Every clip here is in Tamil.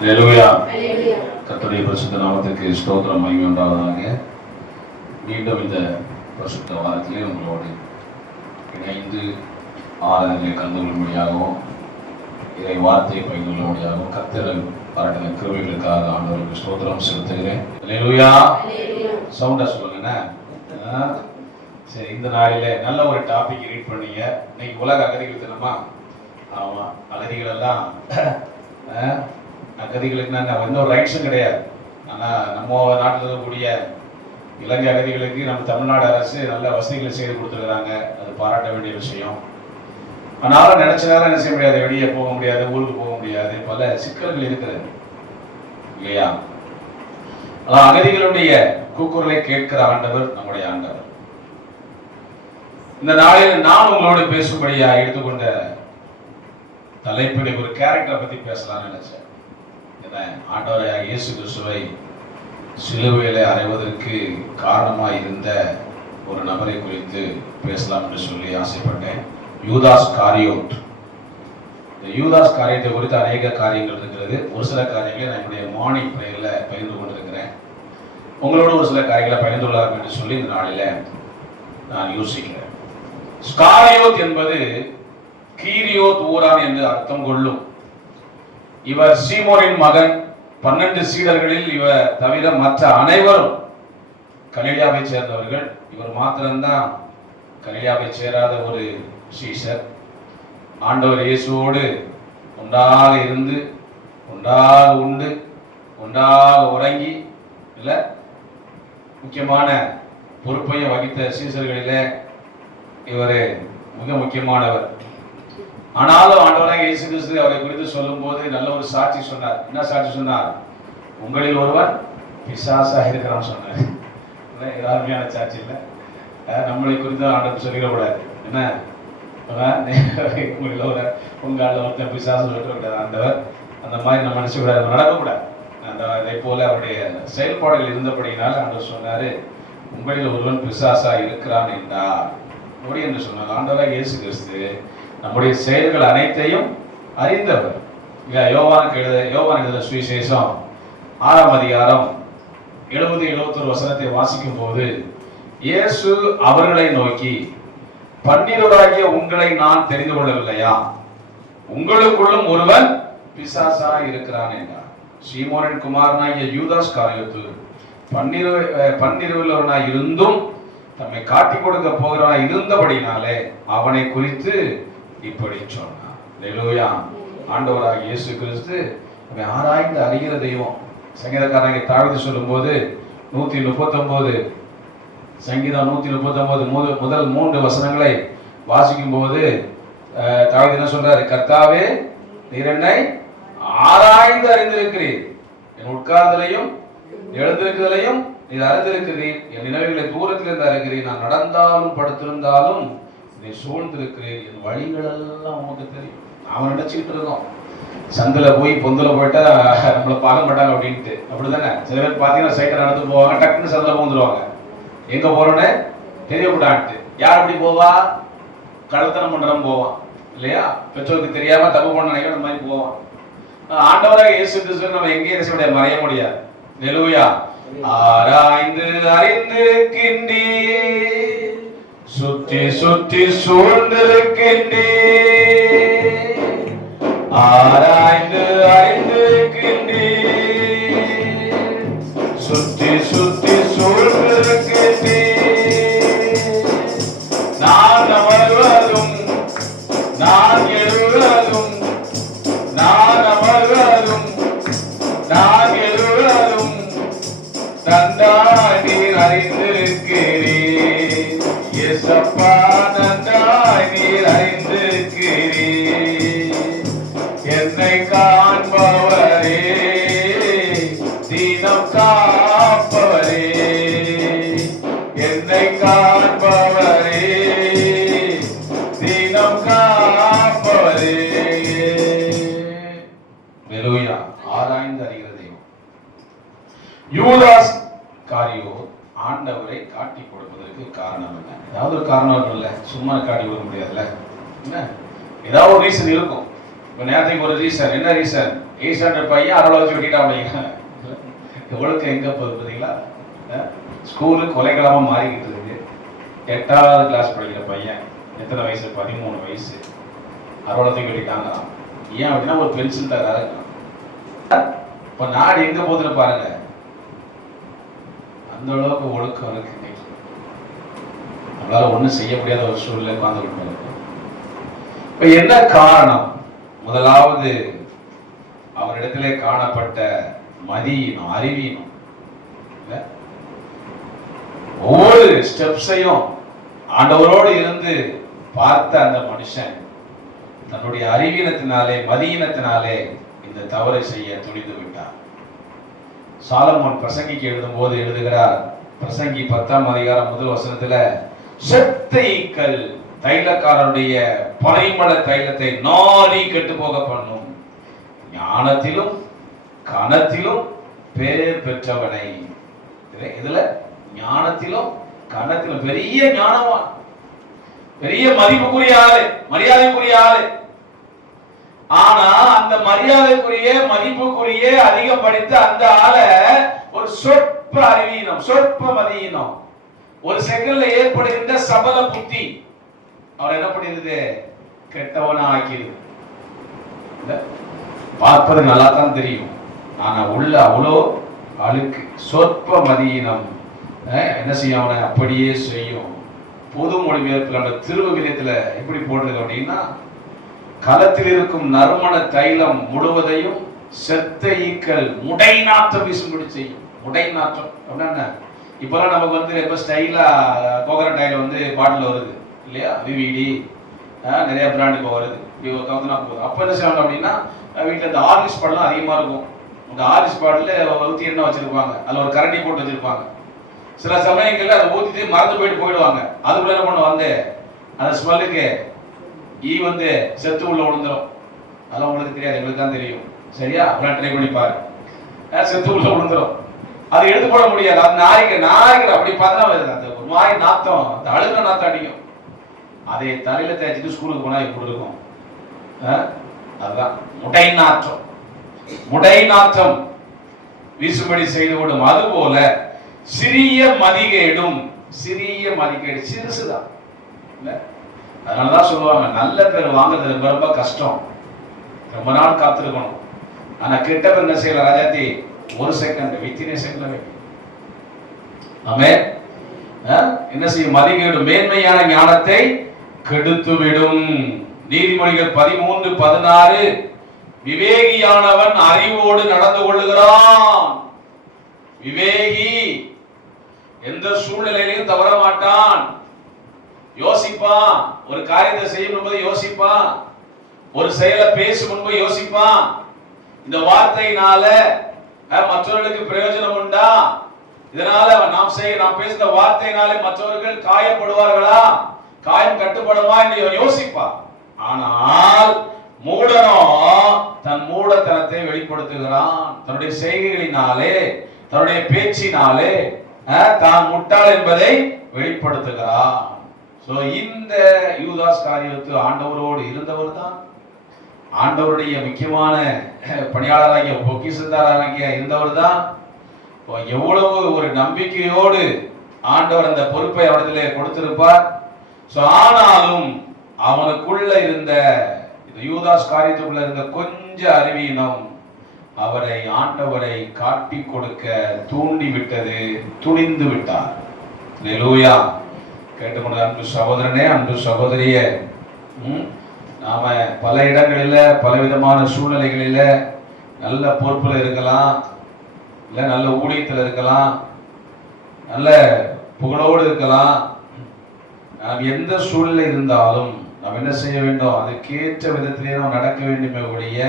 அல்லேலூயா. கர்த்தருடைய பரிசுத்த நாமத்திற்கு ஸ்தோத்திரம் மகிமை உண்டாவதாக. மீண்டும் இந்த பரிசுத்த வாரத்திலே உங்களோடு இணைந்து ஆராதனை கலந்து கொள்ளும்படியாகவும் இதை வார்த்தையை பகிர்ந்து கொள்ளும்படியாகவும் கர்த்தர் பாராட்டின கிருபைகளுக்காக ஆண்டவருக்கு ஸ்தோத்திரம் செலுத்துகிறேன். அல்லேலூயா. சவுண்டா சொல்லுங்க. சரி, இந்த நாளிலே நல்ல ஒரு டாபிக் ரீட் பண்ணீங்க. இன்னைக்கு உலக அகதிகள் தினமா? ஆமா, அகதிகள் எல்லாம் அகதிகளுக்கு எந்த ஒரு ரைட்ஸும் கிடையாது. ஆனால் நம்ம நாட்டில் இருக்கக்கூடிய இலங்கை அகதிகளுக்கு நம்ம தமிழ்நாடு அரசு நல்ல வசதிகளை செய்து கொடுத்துருக்குறாங்க. அது பாராட்ட வேண்டிய விஷயம். ஆனாலும் நினைச்ச நேரம் என்ன செய்ய முடியாது, வெளியே போக முடியாது, ஊருக்கு போக முடியாது, பல சிக்கல்கள் இருக்கிறது இல்லையா? அதான் அகதிகளுடைய கூக்குரலை கேட்கிற ஆண்டவர் நம்முடைய ஆண்டவர். இந்த நாளில் நான் உங்களோடு பேசும்படியா எடுத்துக்கொண்ட தலைப்பில் ஒரு கேரக்டரை பத்தி பேசலாம்னு நினைச்சேன். ஆண்டவராகிய இயேசு கிறிஸ்துவை சிலுவையிலே அறைவதற்கு காரணமாக இருந்த ஒரு நபரை குறித்து பேசலாம் என்று சொல்லி ஆசைப்பட்டேன். யூதாஸ் காரியோத். இந்த யூதாஸ் காரியத்தை குறித்து அநேக காரியங்கள் இருக்கிறது. ஒரு சில காரியங்களை நான் என்னுடைய மார்னிங் பிரேயர்ல பகிர்ந்து கொண்டிருக்கிறேன். உங்களோட ஒரு சில காரியங்களை பகிர்ந்து கொள்ளலாம் என்று சொல்லி இந்த நாளில நான் யோசிக்கிறேன். ஸ்காரியோத் என்பது கீரியோத் ஊரான் என்று அர்த்தம் கொள்ளும். இவர் சீமோனின் மகன். 12 சீடர்களில் இவர் தவிர மற்ற அனைவரும் கலிலியாவை சேர்ந்தவர்கள். இவர் மாத்திரம்தான் கலிலியாவை சேராத ஒரு சீஷர். ஆண்டவர் இயேசுவோடு ஒன்றாக இருந்து, ஒன்றாக உண்டு, ஒன்றாக உறங்கி, இல்ல முக்கியமான பொறுப்பையும் வகித்த சீஷர்களிலே இவர் மிக முக்கியமானவர். ஆனாலும் ஆண்டவராகிய இயேசு கிறிஸ்து அவரை குறித்து சொல்லும் போது நல்ல ஒரு சாட்சி சொன்னார். என்ன சாட்சி சொன்னார்? உங்களில் ஒருவன் பிசாசாக இருக்கிறான்னு சொன்னார். அருமையான சாட்சி இல்லை? நம்மளை குறித்து ஆண்டவர் சொல்லிடக்கூடாது. என்ன உங்களில் ஒரு உங்களால் ஒருத்தன் பிசாசு சொல்லக்கூடாது ஆண்டவர். அந்த மாதிரி நம்ம நினைச்சக்கூடாது, நடக்கக்கூடாது. அதே போல அவருடைய செயல்பாடுகள் இருந்தபடியினால் ஆண்டவர் சொன்னாரு, உங்களில் ஒருவன் பிசாசா இருக்கிறான் என்றார். அப்படி என்று சொன்னார். ஆண்டவராகிய இயேசு கிறிஸ்து நம்முடைய செயல்கள் அனைத்தையும் அறிந்தவர். யோவானுக்கு எழுதின சுவிசேஷம் 6ஆம் அதிகாரம் 70-71 வசனத்தை வாசிக்கும் போது இயேசு அவர்களை நோக்கி, 12 உங்களை நான் தெரிந்து கொள்ளவில்லையா? உங்களுக்குள்ளும் ஒருவன் பிசாசா இருக்கிறான் என்றார். சீமோனின் குமாரனாகிய யூதாஸ் காரியோத்து 12 இருந்தும் தம்மை காட்டி கொடுக்க போகிறவனாய் இருந்தபடினாலே அவனை குறித்து இப்படி சொன்னார். அல்லேலூயா. ஆண்டவராகிய இயேசு கிறிஸ்து ஆராய்ந்து அறிகிற தெய்வம். சங்கீதக்காரனை தாவீது சொல்லும் போது 139 சங்கீதம் 139 முதல் 3 வசனங்களை வாசிக்கும் போது தாவீது என்ன சொல்றாரு? கர்த்தாவே, நீர் என்னை ஆராய்ந்து அறிந்திருக்கிறீர், என் உட்கார்தலையும் எழுந்திருக்கிறதையும் நீர் அறிந்திருக்கிறீர், என் நினைவுகளை தூரத்திலிருந்து அறிகிறீர், நான் நடந்தாலும் படுத்திருந்தாலும் நீ சூழ்ந்திருக்கிறீர், என் வழிகள் எல்லாம் உனக்கு தெரியும். அவன் நினைச்சுக்கிட்டு இருக்கோம் சந்தில போய் பொந்தில போயிட்டா நம்மளை பார்க்க மாட்டாங்க அப்படின்ட்டு. அப்படிதானே? சில பேர் பார்த்தீங்கன்னா சைக்கிள் நடந்து போவாங்க, டக்குன்னு சந்தில போந்துருவாங்க. எங்க போறோன்னு தெரியக்கூடாது. யார் அப்படி போவா? கள்ளத்தனம் பண்றவன் போவான் இல்லையா? பெற்றோருக்கு தெரியாம தப்பு பண்ண நினைக்கிற அந்த மாதிரி போவான். ஆண்டவராக இயேசு கிறிஸ்துவை நம்ம எங்கேயும் செய்ய முடியாது, மறைய முடியாது. அல்லேலூயா. ஆராய்ந்து அறிந்திருக்கின்றீர், சுற்றி சுற்றி சூழ்ந்திருக்கின்றீர், ஆராய்ந்து அறிந்திருக்கின்றீர், சுற்றி சுற்றி சூழ்ந்திருக்கின்றீர், நான் அமர்வதும் நான் எழுவதும், நான் அமர்வதும் நான் எழுவதும் நன்றாய் நீர் அறிந்திருக்கிறீர். இயேசப்பா, நன்றாய் நீர் அறிந்திருக்கிறீர். என்னை காண்பவரே, தீனம் காப்பவரே, என்னை காண்பவரே, தீனம் காப்பவரே. அல்லேலூயா. ஆராய்ந்து அறிகிற தெய்வம். யூதாஸ் காரியோத் ஆண்டவரை காட்டி கொடுப்பதற்கு காரணம் என்ன? ஏதாவது ஒரு காரணம் இல்லை, சும்மா காட்டி கொடுக்க முடியாதுல்ல. என்ன ஏதாவது ஒரு ரீசன் இருக்கும். இப்போ நேரத்துக்கு ஒரு ரீசன். என்ன ரீசன்? ஈஸ்வரன் பையன் அறுவலை வச்சு வெட்டிட்டான் அப்படிங்க. எவ்வளோக்கு எங்கே போகுது பார்த்தீங்களா? ஸ்கூலு கொலைக்களமாக மாறிக்கிட்டு இருக்கு. 8வது கிளாஸ் படிக்கிற பையன், எத்தனை வயசு? 13 வயசு, அறுவலை தூக்கி வெட்டிட்டாங்க. ஏன் அப்படின்னா ஒரு பென்சில் தராரு. இப்போ நாடு எங்கே போகுதுன்னு பாருங்க. அந்த அளவுக்கு ஒழுக்கம் இருக்கு. நம்மளால ஒன்றும் செய்ய முடியாத ஒரு சூழ்நிலை உட்கார்ந்து. இப்ப என்ன காரணம்? முதலாவது அவரிடத்திலே காணப்பட்ட மதியினம், அறிவீனம். ஒவ்வொரு ஸ்டெப்ஸையும் ஆண்டவரோடு இருந்து பார்த்த அந்த மனுஷன் தன்னுடைய அறிவீனத்தினாலே, மதியினத்தினாலே இந்த தவறை செய்ய துணிந்து விட்டார். சாலமோன் பிரசங்கிக்கு எழுதும் போது எழுதுகிறார், பிரசங்கி 10ஆம் அதிகாரம் 1 வசனத்துல, செத்த ஈக்கள் தைலக்காரனுடைய பரிமள தைலத்தை நாரி கெட்டு போக பண்ணும், ஞானத்திலும் கனத்திலும் பேர் பெற்றவனை. இதுல ஞானத்திலும் கனத்திலும் பெரிய ஞானவான், பெரிய மதிப்புக்குரிய ஆளு, மரியாதைக்குரிய ஆளு. ஆனா அந்த மரியாதைக்குரிய, மதிப்புக்குரிய, அதிகம் படித்த அந்த ஆளை ஒரு சொற்ப அறிவீனம், சொற்ப மதியினம், ஒரு செகண்ட்ல ஏற்படுகின்ற சபல புத்தி அவர் என்ன பண்ணிருது? கெட்டவனா ஆக்கிடுது. பார்ப்பது நல்லா தான் தெரியும், ஆனா உள்ள அவ்வளோ அழுக்கு. சொற்ப மதியினம் என்ன செய்யும்? அவனை அப்படியே செய்யும். பொது மொழிபெயர்ப்பில் நம்ம திருவகிதத்துல எப்படி போடுறது அப்படின்னா, களத்தில் இருக்கும் நறுமண தைலம் முழுவதையும் செத்த ஈக்கள் முடை நாற்றம் வீசும்படி செய்யும். முடை நாற்றம் அப்படின்னா, இப்பெல்லாம் நமக்கு வந்து ரொம்ப ஸ்டைலா கோகனட் ஆயில் வந்து பாட்டில் வருது இல்லையா? விவிடி நிறைய பிராண்ட் இப்போ வருது. கவுத்துனா போகுது. அப்போ என்ன செய்வாங்க அப்படின்னா, வீட்டில் இந்த ஆர்லிஸ் பாடலாம் அதிகமாக இருக்கும். இந்த ஆர்லிஸ் பாட்டில் ஊற்றி எண்ணெய் வச்சிருப்பாங்க, அதில் ஒரு கரண்டி போட்டு வச்சிருப்பாங்க. சில சமயங்களில் அதை ஊற்றிட்டு மறந்து போயிடுவாங்க. அதுக்குள்ள என்ன பண்ண வந்து அந்த ஸ்மெல்லுக்கு ஈ வந்து செத்து உள்ள விழுந்துடும். அதெல்லாம் உங்களுக்கு தெரியாது, எங்களுக்கு தான் தெரியும். சரியா? அப்படிலாம் ட்ரை பண்ணி பாரு. செத்து உள்ள விழுந்துடும். அதை எடுத்து போட முடியாது. அது நாய்க்கு அப்படி பார்த்தா அந்த ஒரு மாதிரி நாத்தம், அந்த அழுகிற நாத்தம் அடிக்கும். அதை தலையில தேய்ச்சிட்டு ஸ்கூலுக்கு போனா எப்படி இருக்கும்? அதுதான் முடை நாற்றம். முடை நாற்றம் வீசுபடி செய்துவிடும். அதுபோல சிறிய மதிகேடும், சிறிய மதிகேடு சிறுசுதான். அதனாலதான் சொல்லுவாங்க, நல்ல பேர் வாங்குறது ரொம்ப ரொம்ப கஷ்டம், ரொம்ப நாள் காத்திருக்கணும். ஆனா கெட்ட பேர் என்ன செய்யல ராஜாத்தி? ஒரு செகண்ட், வித்தினே செகண்ட்ல வைக்கும். ஆமே என்ன செய்யும்? மதிகேடும் மேன்மையான ஞானத்தை கெடுத்துவிடும். நீதிமொழிகள் 13:16, விவேகியானவன் அறிவோடு நடந்து கொள்ளுகிறான். விவேகி எந்த சூழ்நிலையிலும் தவற மாட்டான். யோசிப்பான். ஒரு காரியத்தை செய்யும் முன்பு யோசிப்பான். ஒரு செயலை பேசும் முன்பு யோசிப்பான். இந்த வார்த்தையினால மற்றவர்களுக்கு பிரயோஜனம் உண்டா? இதனால நாம் பேசுற வார்த்தையினாலே மற்றவர்கள் காயப்படுவார்களா, காயம் கட்டுப்படுமா என்று யோசிப்பான். ஆனால் மூடனோ தன் மூடத்தனத்தை வெளிப்படுத்துகிறான். தன்னுடைய செய்கைகளினாலே, தன்னுடைய பேச்சினாலே தான் முட்டாள் என்பதை வெளிப்படுத்துகிறான். இந்த யூதாஸ் காரியத்து ஆண்டவரோடு இருந்தவர் தான், ஆண்டவருடைய முக்கியமான பணியாளராகிய பொக்கிஷத்தாராகிய இருந்தவர் தான். எவ்வளவு ஒரு நம்பிக்கையோடு ஆண்டவர் அந்த பொறுப்பை அவரிடத்திலே கொடுத்திருப்பார். ஆனாலும் அவனுக்குள்ள இருந்த யூதாஸ் காரியத்துக்குள்ள இருந்த கொஞ்ச அறிவீனம் அவரை ஆண்டவரை காட்டி கொடுக்க தூண்டி விட்டது, துணிந்து விட்டார். அல்லேலூயா. கேட்டுக்கொண்ட அன்பு சகோதரனே, அன்பு சகோதரியே, நாம பல இடங்களில பலவிதமான சூழ்நிலைகளில நல்ல பொறுப்புல இருக்கலாம், இல்ல நல்ல ஊழியத்தில் இருக்கலாம், நல்ல புகழோடு இருக்கலாம். நாம் எந்த சூழ்நிலை இருந்தாலும் நாம் என்ன செய்ய வேண்டும்? அதுக்கேற்ற விதத்திலே நாம் நடக்க வேண்டுமே ஒழிய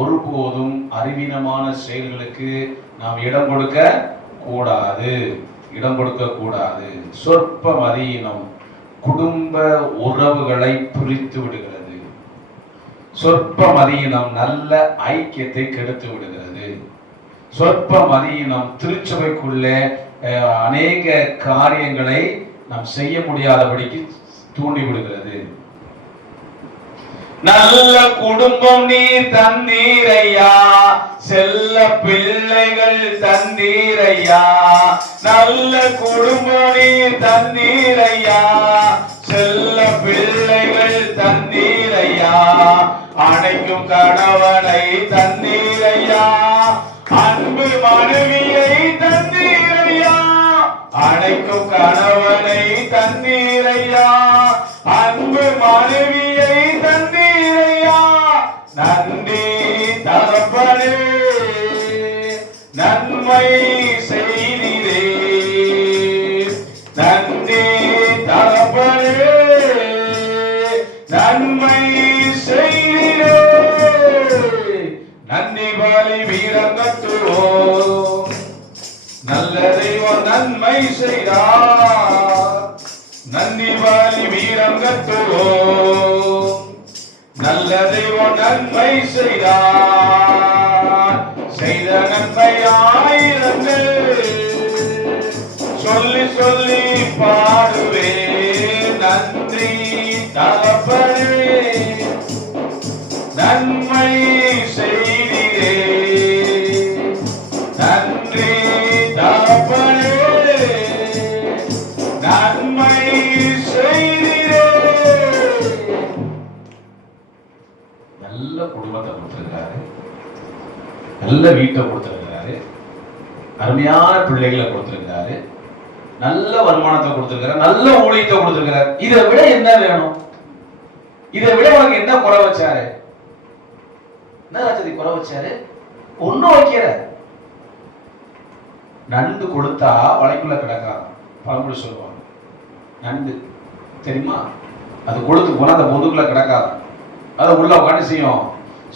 ஒருபோதும் அறிவீனமான செயல்களுக்கு நாம் இடம் கொடுக்க கூடாது, இடம் கொடுக்க கூடாது. சொற்ப மதியினம் குடும்ப உறவுகளை பிரித்து விடுகிறது. சொற்ப மதியினம் நல்ல ஐக்கியத்தை கெடுத்து விடுகிறது. சொற்ப மதியினம் திருச்சபைக்குள்ளே அநேக காரியங்களை நாம் செய்ய முடியாதபடிக்கு தூண்டி விடுகிறது. நல்ல குடும்பம் நீர் தந்தீரையா, செல்ல பிள்ளைகள் தந்தீரையா. நல்ல குடும்பம் நீர் தந்தீரையா, செல்ல பிள்ளைகள் தந்தீரையா. அணைக்கும் கணவனை தந்தீரையா, அன்பு மனைவியை தந்தீரையா. அணைக்கும் கணவனை தந்தீரையா, அன்பு மனைவியை தந்தீரையா. நன்றி தகப்பனே, நன்மை செய்தீரே. நன்றி தகப்பனே, நன்மை செய்தீரே. நன்றி பலி வீரங்கட்டுவோம், நல்ல தெய்வம் நன்மை செய்தார். நன்றி பலி வீரம் கட்டுவோம், நல்ல தெய்வம் நன்மை செய்தார். செய்த நன்மை ஆயிரங்கள் சொல்லி சொல்லி பாடுவே. நன்றி தகப்பனே, நன்மை செய்தீரே. நன்றி தகப்பனே, நன்மை செய்தீரே. நல்ல குடும்பத்தை கொடுத்திருக்காரு, நல்ல வீட்டை கொடுத்திருக்கிறாரு, அருமையான பிள்ளைகளை கொடுத்திருக்கிறாரு, நல்ல வருமானத்தை கொடுத்திருக்கிறார், நல்ல ஊழியத்தை கொடுத்திருக்கிறார். இதை விட என்ன வேணும்? இதை விட உனக்கு என்ன குறை வச்சாரு? என்ன ராஜதி குறை வச்சாரு? ஒன்னும் வைக்கிற. நண்டு கொடுத்தா வலைக்குள்ள கிடக்காது, பழமொழி சொல்லுவாங்க. நண்டு தெரியுமா? அது கொடுத்து போனா அந்த பொதுக்குள்ள கிடக்காது, அதை உள்ள உட்காந்து செய்யும்,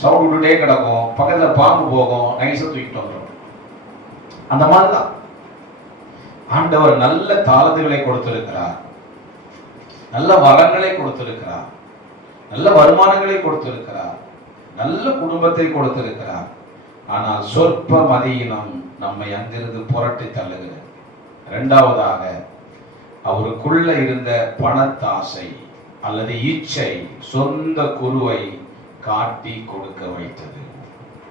சவுண்ட் விட்டுட்டே கிடக்கும், பக்கத்துல பாம்பு போகும், நைஸா தூக்கிட்டு வந்துடும். அந்த மாதிரிதான் ஆண்டவர் நல்ல தாளந்துகளை கொடுத்திருக்கிறார், நல்ல வரங்களை கொடுத்திருக்கிறார், நல்ல வருமானங்களை கொடுத்திருக்கிறார், நல்ல குடும்பத்தை கொடுத்திருக்கிறார். ஆனால் சொற்ப மதியினம் நம்மை அங்கிருந்து புரட்டி தள்ளுகிறது. இரண்டாவதாக, அவருக்குள்ள இருந்த பணத்தாசை அல்லது இச்சை சொந்த குருவை காட்டி கொடுக்க வைத்தது.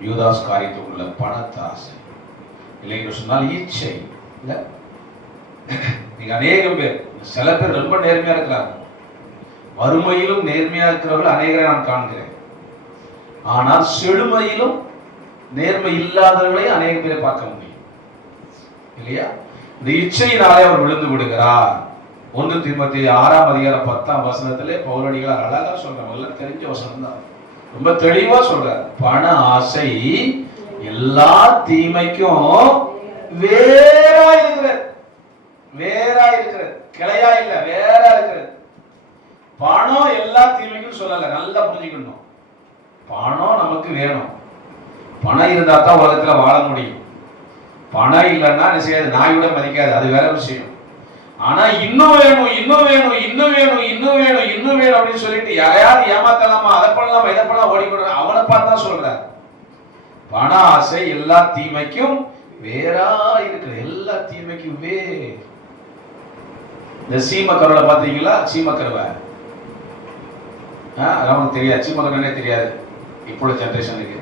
யூதாஸ் காரியத்துக்குள்ள பணத்தாசை இல்லை என்று சொன்னால் இச்சை இல்லை. நீங்க அநேகம் பேர், சில பேர் ரொம்ப நேர்மையா இருக்கிறாங்க, வறுமையிலும் நேர்மையா இருக்கிறவர்கள் அநேகரை நான் காண்கிறேன். ஆனால் செழுமையிலும் நேர்மை இல்லாதவர்களை அநேக பேரை பார்க்க முடியும் இல்லையா? இந்த இச்சையினாலே அவர் விழுந்து விடுகிறார். 1 தீமோத்தேயு 6:10 பவுலடிகளார் அழகா சொல்றாங்க, தெரிஞ்ச வசனம் தான், ரொம்ப தெளிவா சொல்றார். பண ஆசை எல்லா தீமைக்கும் வேறா இருக்கிறது, வேறா இருக்கிறது, கிளையா இல்ல, வேறா இருக்கிறது. பணம் எல்லா தீமைக்கும் சொல்லல, நல்லா புரிஞ்சுக்கணும். பணம் நமக்கு வேணும், பணம் இருந்தா தான் உலகத்துல வாழ முடியும். பணம் இல்லைன்னா என்ன செய்யாது, நாயோட மதிக்காது, அது வேற விஷயம். ஆனா இன்னும் வேணும், இன்னும் வேணும், இன்னும் வேணும், இன்னும் வேணும், இன்னும் வேணும் அப்படின்னு சொல்லிட்டு யாரையாவது ஏமாத்தலாமா, அதை பண்ணலாமா, இதை பண்ணலாம் ஓடிக்கொடு, அவனை பார்த்தா சொல்ற. பண ஆசை எல்லா தீமைக்கும் வேறா இருக்கிற, எல்லா தீமைக்கும் இந்த சீமக்கருவை பாத்தீங்களா? சீமக்கருவை நமக்கு தெரியாது, சீமக்கருவே தெரியாது இப்பொழுது ஜெனரேஷனுக்கு.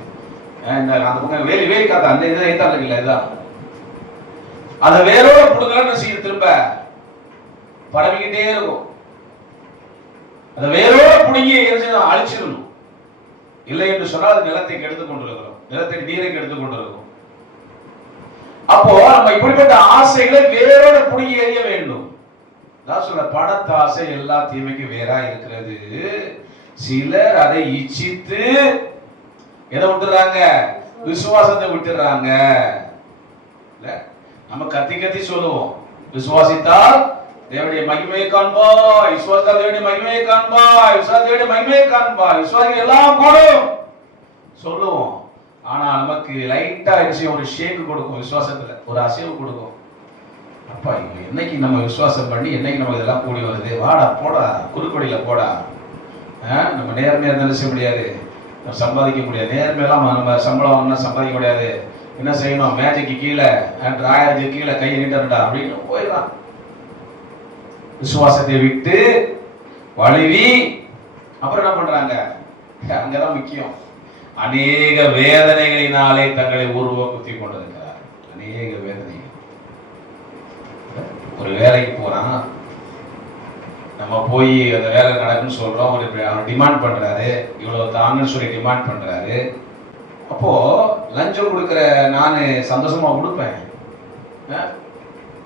அந்த பக்கம் வேலி வேலி காத்தா அந்த இதை ஏத்தாங்க இல்ல, இதான் அதை வேரோட புடுங்கன்னு செய்ய திரும்ப பரவிக்கிட்டே இருக்கும். அதை வேரோட புடுங்கி அழிச்சிடணும். இல்லை என்று சொன்னால் அது நிலத்தை கெடுத்து கொண்டிருக்கிறோம், நிலத்தை நீரை கெடுத்து கொண்டிருக்கும். அப்போ நம்ம இப்படிப்பட்ட ஆசைகளை வேரோட புடுங்கி எறிய வேண்டும். நான் சொல்ற பணத்தாசை எல்லா தீமைக்கு வேறா இருக்கிறது. சிலர் அதை இச்சித்து எதை விட்டுறாங்க? விசுவாசத்தை விட்டுறாங்க. நம்ம கத்தி கத்தி சொல்லுவோம், விசுவாசித்தால் தேவனுடைய மகிமையை காண்பாய், விசுவாசித்தால் தேவனுடைய மகிமையை காண்பாய், விசுவாசித்தால் மகிமையை காண்பாய், விசுவாசி எல்லாம் கூடும் சொல்லுவோம். ஆனா நமக்கு லைட்டா ஒரு ஷேக் கொடுக்கும், விசுவாசத்துல ஒரு அசைவு கொடுக்கும். அப்பா என்னைக்கு நம்ம விசுவாசம் பண்ணி என்னைக்கு நமக்கு இதெல்லாம் கூடி வருது, வாடா போடா, குறுக்கொடியில போடா. நம்ம நேர்மையா இருந்தாலும் செய்ய முடியாது, சம்பாதிக்க முடியாது. நேர்மையெல்லாம் நம்ம சம்பளம் வாங்கினா சம்பாதிக்க முடியாது. என்ன செய்யணும்? மேஜைக்கு கீழே, டிராயருக்கு கீழே கையை நீட்டா அப்படின்னு போயிடலாம். விசுவாசத்தை விட்டு வழுவி அப்புறம் என்ன பண்றாங்க? அங்கதான் முக்கியம். அநேக வேதனைகளினாலே தங்களை உருவ குத்தி கொண்டிருக்கிறார். அநேக வேதனைகள். ஒரு வேலைக்கு போறான், நம்ம போய் அந்த வேலை நடக்குன்னு சொல்றோம், அவர் டிமாண்ட் பண்றாரு, இவ்வளவு தாங்கன்னு சொல்லி டிமாண்ட் பண்றாரு. அப்போ லஞ்சம் கொடுக்குற நான் சந்தோஷமா கொடுப்பேன்.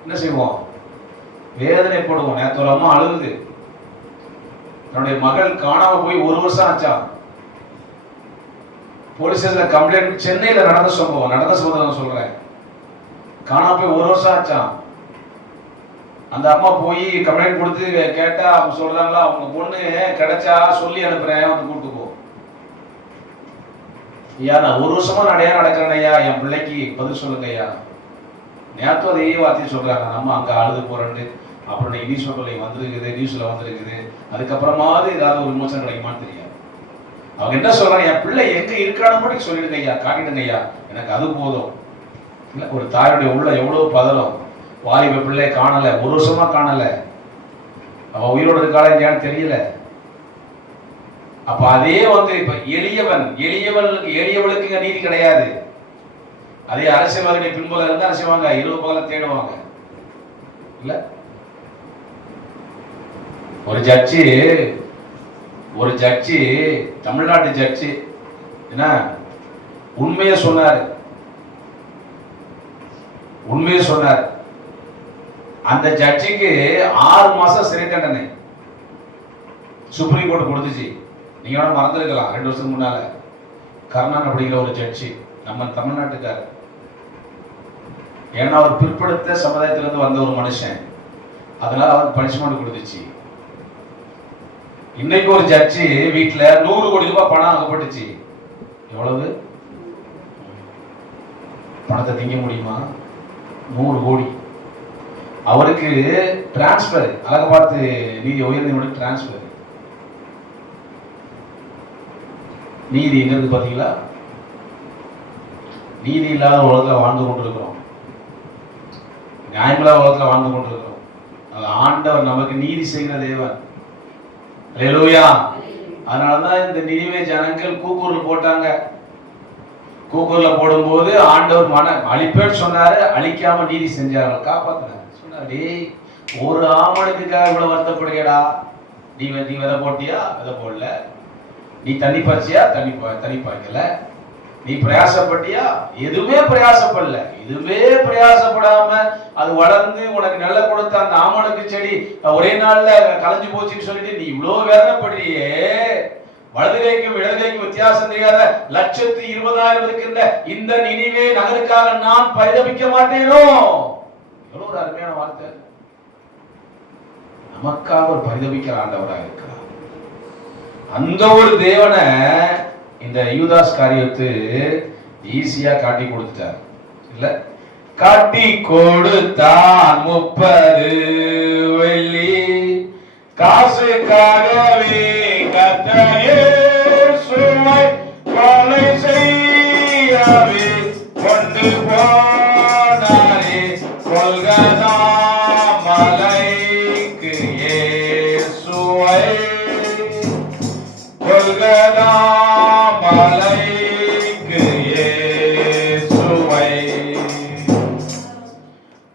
என்ன செய்வோம்? வேதனைப்படுவோம். நேற்று ஒரு அம்மா அழுகுது, தன்னுடைய மகள் காணாம போய் 1 வருஷம் ஆச்சா. போலீஸ் ஸ்டேஷன்ல கம்ப்ளைண்ட், சென்னையில நடந்த சம்பவம் சொல்றேன். காணாம போய் 1 வருஷம் ஆச்சான். அந்த அம்மா போய் கம்ப்ளைண்ட் கொடுத்து கேட்டா அவங்க சொல்றாங்களா, அவங்க பொண்ணு கிடைச்சா சொல்லி அனுப்புறேன், வந்து கூப்பிட்டு போ. ஐயா, நான் 1 வருஷமா நடையா நடக்கிறேன் ஐயா, என் பிள்ளைக்கு பதில் சொல்லுங்க ஐயா. நேற்று அதே வார்த்தையை சொல்றாங்க. நம்ம அங்க அழுது போறேன்னு. அப்புறம் நியூஸ் வந்திருக்குது, நியூஸ்ல வந்திருக்குது. அதுக்கப்புறமாவது ஏதாவது ஒரு விமோசனம் கிடைக்குமான்னு தெரியாது. அவங்க என்ன சொல்றாங்க, என் பிள்ளை எங்க இருக்கான்னு மட்டும் சொல்லிடுங்க ஐயா, காட்டிடுங்க ஐயா, எனக்கு அது போதும். இல்லை, ஒரு தாயுடைய உள்ள எவ்வளவு பதறம். வாலிப பிள்ளை காணல, 1 வருஷமா காணல, அவன் உயிரோடு இருக்காளா இல்லையான்னு தெரியல. அப்ப அதே வந்து இப்ப எளியவளுக்கு நீதி கிடையாது. அதே அரசியல்வாதிகளை பின்புல இருந்து என்ன செய்வாங்க? இரவு பகல தேடுவாங்க. இல்ல, ஒரு ஜட்ஜி தமிழ்நாட்டு ஜட்ஜி என்ன உண்மையை சொன்னார். அந்த ஜட்ஜிக்கு 6 மாசம் சிறை தண்டனை சுப்ரீம் கோர்ட் கொடுத்துச்சு. நீங்க வேணா மறந்துருக்கலாம், 2 வருஷத்துக்கு முன்னால. கர்ணன் அப்படிங்கிற ஒரு ஜட்ஜி, நம்ம தமிழ்நாட்டுக்கார். ஏன்னா அவர் பிற்படுத்த சமுதாயத்திலிருந்து வந்த ஒரு மனுஷன், அதனால அவர் பனிஷ்மெண்ட் கொடுத்துச்சு. இன்னைக்கு ஒரு ஜட்ஜி வீட்டுல 100 கோடி ரூபாய் பணம் அகப்பட்டுச்சு. எவ்வளவு பணத்தை திங்க முடியுமா? 100 கோடி. அவருக்கு டிரான்ஸ்பர், அழகாபாத் நீதி உயர்நீதிமன்ற டிரான்ஸ்பர். நீதி எங்க இருக்கு பாத்தீங்களா? நீதி இல்லாத உலகத்துல வாழ்ந்து கொண்டிருக்கிறோம், நியாயமில்லாத உலகத்துல வாழ்ந்து கொண்டிருக்கிறோம். ஆண்டவர் நமக்கு நீதி செய்கிற தேவன். அல்லேலூயா. அதனாலதான் இந்த நினிவே ஜனங்கள் கூக்கூர்ல போட்டாங்க. கூக்கூர்ல போடும்போது ஆண்டவர் அழிப்பேன்னு சொன்னாரு, அழிக்காம நீதி செஞ்சாங்க, காப்பாத்தினாங்க. சொன்னாரு, ஒரு ஆமணத்துக்காக இவ்வளவு வருத்தப்படுகிறடா. நீ விதை போட்டியா? விதை போடல. நீ தண்ணி பாய்ச்சியா? தண்ணி பாய்க்கல. நீ பிரயாசப்பட்டியா? எதுவுமே பிரயாசப்படல. எதுவுமே பிரயாசப்படாம அது வளர்ந்து உனக்கு நல்ல கொடுத்த அந்த ஆமணக்கு செடி ஒரே நாள்ல கலைஞ்சு போச்சுன்னு சொல்லிட்டு நீ இவ்வளவு வேதனைப்படுறியே. வலதுகைக்கும் இடதுகைக்கும் வித்தியாசம் தெரியாத 1,20,000 இருக்கின்ற இந்த நினிவே நகருக்காக நான் பரிதபிக்க மாட்டேனோ? எவ்வளவு ஒரு அருமையான வார்த்தை. நமக்காக ஒரு பரிதபிக்கிற ஆண்டவராக இருக்கிறார். அந்த ஒரு தேவனை இந்த யூதாஸ் காரியத்து ஈஸியா காட்டி கொடுத்துட்டார். இல்ல, காட்டி கொடுத்தான் 30 வெள்ளி காசுக்காகவே கர்த்தரே சுமை கொலை செய்யவே கொண்டு போனாரே கொல்கதா மலைக்கு இயேசுவை. கொல்கதா மலைக்கு இயேசுவை.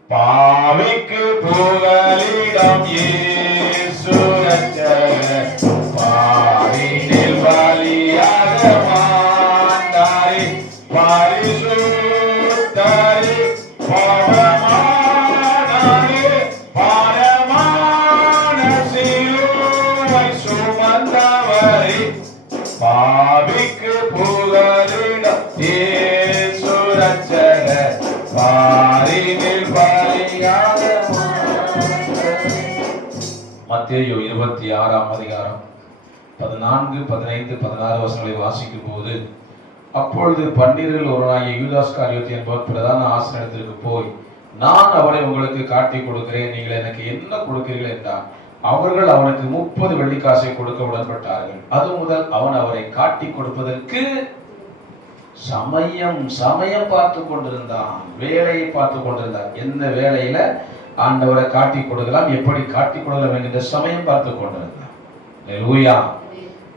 பாவிக்கு புகலிடம் இயேசு ரட்சகர். பாரினில் பலியாக மாட்டாரே பரிசுத்தரே பாவமானாரே பாரமான சிலுவை சுமந்தவரே. பாவிக்கு புகலிடம் இயேசு ரட்சகர். பாரினில் பலியாக. மத்தேயு 26ஆம் அதிகாரம் 14, 15, 16 வசனங்களை வாசிக்கும் போது, அப்பொழுது 12 ஒருவனாகிய யூதாஸ் காரியோத்து என்பவர் பிரதான ஆசனத்திற்கு போய், நான் அவரை உங்களுக்கு காட்டி கொடுக்கிறேன், நீங்கள் எனக்கு என்ன கொடுக்கிறீர்கள் என்றார். அவர்கள் அவனுக்கு 30 வெள்ளிக்காசை கொடுக்க உடன்பட்டார்கள். அது முதல் அவன் அவரை காட்டி கொடுப்பதற்கு சமயம் பார்த்து கொண்டிருந்தான், வேலையை பார்த்து கொண்டிருந்தான். எந்த வேலையில ஆண்டவரை காட்டி கொடுக்கலாம், எப்படி காட்டி கொடுக்கலாம் என்கிற சமயம் பார்த்து கொண்டிருந்தான். அல்லேலூயா.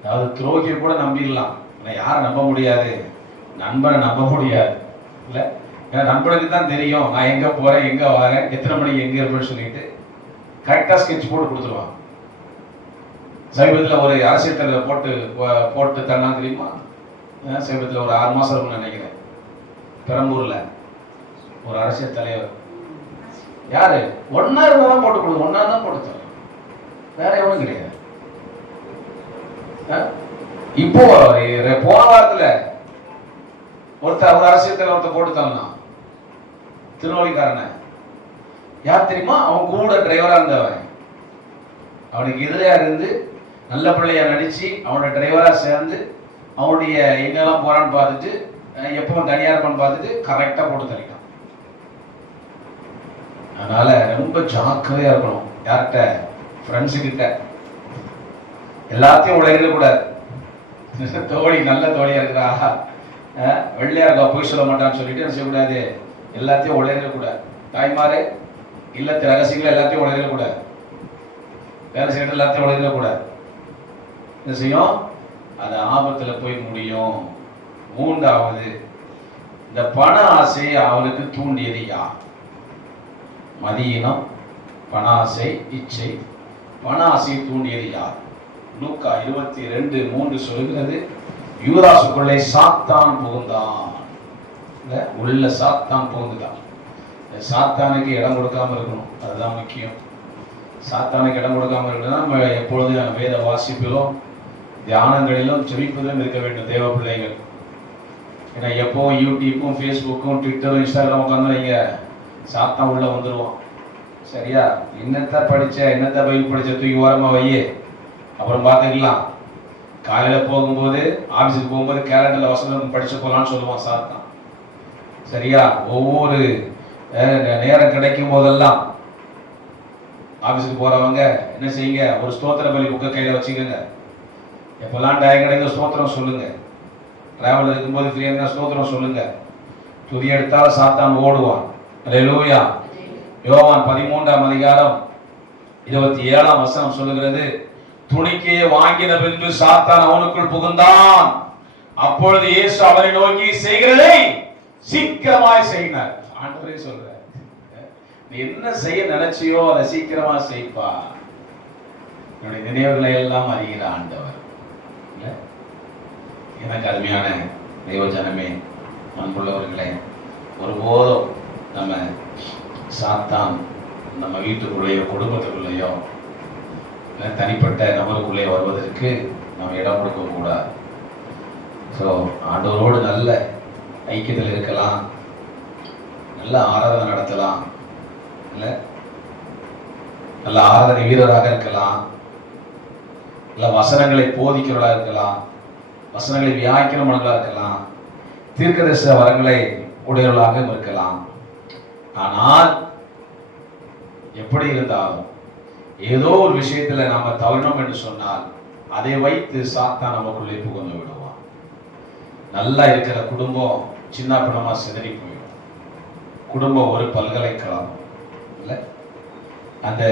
அதாவது துரோகியை கூட நம்பிடலாம், ஆனால் யாரை நம்ப முடியாது? நண்பனை நம்ப முடியாது இல்லை. ஏன்னா நண்பனுக்கு தான் தெரியும் நான் எங்கே போகிறேன், எங்கே வரேன், எத்தனை மணிக்கு எங்கே இருப்பேன்னு சொல்லிட்டு கரெக்டாக ஸ்கெட்ச் போட்டு கொடுத்துருவான். சமீபத்தில் ஒரு அரசியல் தலைவர் போட்டு தண்ணா தெரியுமா? சமீபத்தில் ஒரு 6 மாதம் இருக்கும்னு நினைக்கிறேன், பெரம்பூரில் ஒரு அரசியல் தலைவர். யாரு? ஒன்னா தான் போட்டு கொடுத்து, ஒன்னா தான் போட்டு தரோம், வேற எவனும் கிடையாது. இப்போ போன வாரத்தில் ஒரு அரசியல் தலைவர் போட்டு தந்தான், திருநெல்வேலிக்காரனை. யார் தெரியுமா? அவன் கூட டிரைவரா இருந்தவன், அவனுக்கு எதிரியா இருந்து நல்ல பிள்ளையா நடிச்சு அவனோட டிரைவரா சேர்ந்து அவனுடைய எங்கெல்லாம் போறான்னு பார்த்துட்டு எப்பவும் தனியா இருப்பான்னு பார்த்துட்டு கரெக்டா போட்டு தள்ளிட்டான். அதனால ரொம்ப ஜாக்கிரதையா இருக்கணும். யார்கிட்ட? ஃப்ரெண்ட்ஸு கிட்ட. எல்லாத்தையும் உடையிட கூடாது. தோழி நல்ல தோழியா இருக்கிறா, வெள்ளையா இருக்கா, போய் சொல்ல மாட்டான்னு சொல்லிட்டு என்ன செய்யக்கூடாது? எல்லாத்தையும் உடையிடக்கூடாது. தாய்மாரே, இல்லத்து ரகசியங்களை எல்லாத்தையும் உடையிடக்கூடாது. வேலை செய்யறது எல்லாத்தையும் உடையிடக்கூடாது. என்ன செய்யும்? அது ஆபத்தில் போய் முடியும். 3வது, இந்த பண ஆசை அவனுக்கு தூண்டியது யார்? மதியினம், பண ஆசை, இச்சை. பண ஆசையை தூண்டியது யார்? லூக்கா 22:3 சொல்கிறது, யூதாசுக்குள்ளே சாத்தான் புகுந்தான். உள்ள சாத்தான் புகுந்துதான். சாத்தானுக்கு இடம் கொடுக்காம இருக்கணும், அதுதான் முக்கியம். சாத்தானுக்கு இடம் கொடுக்காம இருக்கணும்னா நம்ம எப்பொழுதும் வேத வாசிப்பிலும் தியானங்களிலும் ஜெபிப்பதிலும் இருக்க வேண்டும் தேவ பிள்ளைகள். ஏன்னா எப்பவும் யூடியூப்பும் ஃபேஸ்புக்கும் ட்விட்டரும் இன்ஸ்டாகிராம் உட்காந்து வைங்க, சாத்தான் உள்ள வந்துடுவான். சரியா? என்னத்தை படிச்ச, என்னத்தை பைபிள் படிச்ச தூக்கி ஓரமா வையே, அப்புறம் பார்த்துக்கலாம். காலையில் போகும்போது ஆஃபீஸுக்கு போகும்போது கேலண்டரில் வசனம் படிச்சு போகலான்னு சொல்லுவான் சாத்தான். சரியா? ஒவ்வொரு நேரம் கிடைக்கும் போதெல்லாம் ஆஃபீஸுக்கு போகிறவங்க என்ன செய்யுங்க, ஒரு ஸ்தோத்திர பலி புக்கை கையில் வச்சுக்கோங்க. எப்போல்லாம் டைம் கிடைக்கும் ஸ்தோத்திரம் சொல்லுங்க. டிராவல் இருக்கும்போது ஃப்ரீயாக ஸ்தோத்திரம் சொல்லுங்க. துதி எடுத்தால் சாத்தான் ஓடுவான். அல்லேலூயா. யோவான் 13:27 சொல்லுகிறது, துணிக்கையை வாங்கின பின்பு சாத்தான் அவனுக்குள் புகுந்தான். அப்பொழுது இயேசு அவரை நோக்கி செய்கிறதை சீக்கிரமாய் செய்யினார். ஆண்டவரே சொல்ற, நீ என்ன செய்ய நினைச்சியோ அதை சீக்கிரமா செய்ப்பா. என்னுடைய நினைவுகளை எல்லாம் அறிகிற ஆண்டவர். எனக்கு அருமையான தெய்வஜனமே, அன்புள்ளவர்களே, ஒருபோதும் நம்ம சாத்தான் நம்ம வீட்டுக்குள்ளேயோ குடும்பத்துக்குள்ளேயோ தனிப்பட்ட நபருக்குள்ளே வருவதற்கு நம்ம இடம் கொடுக்க கூடாது. ஸோ ஆண்டவரோடு நல்ல ஐக்கியத்தில் இருக்கலாம், நல்ல ஆராதனை நடத்தலாம், இல்லை நல்ல ஆராதனை வீரராக இருக்கலாம், இல்லை வசனங்களை போதிக்கிறவர்களாக இருக்கலாம், வசனங்களை வியாக்கிரமர்களாக இருக்கலாம், தீர்க்கதரிசன வரங்களை உடையவர்களாக இருக்கலாம். ஆனால் எப்படி இருந்தாலும் ஏதோ ஒரு விஷயத்துல நாம தவறினோம் என்று சொன்னால் அதை வைத்து சாத்தான் நமக்குள்ளே புகுந்து விடுவான். நல்லா இருக்கிற குடும்பம் சின்ன பின்னமா சிதறி போயிடும். குடும்பம் ஒரு பல்கலைக்கழகம் இல்லை, அந்த